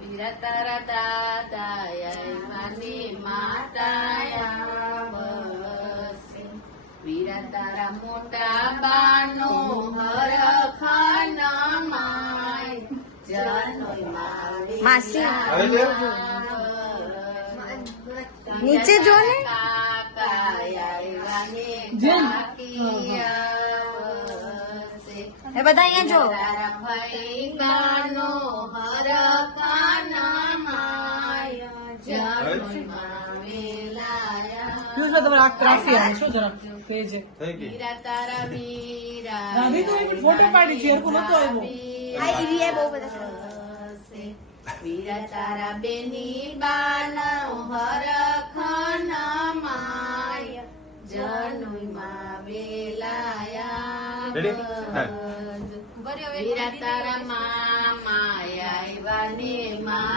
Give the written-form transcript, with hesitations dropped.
વીરા તારા દાદાની માતા બસે વીરા તારા મોટા બાનો હરખાના માય માસી નીચે જો ને એ બધા અહીંયા જો ભાઈ ગાનો હરખાના માય તમારે આ ક્રાફી આવે શું જરા પેજ વીરા તારા વીરા દાદી તો એક ફોટો પાડી છે હરકો નતો આવ્યો વીરા તારા બેની બાનો હરખાના માય જનુમાં વેલાયા વીરા તારા માયા આવ્યા ને મા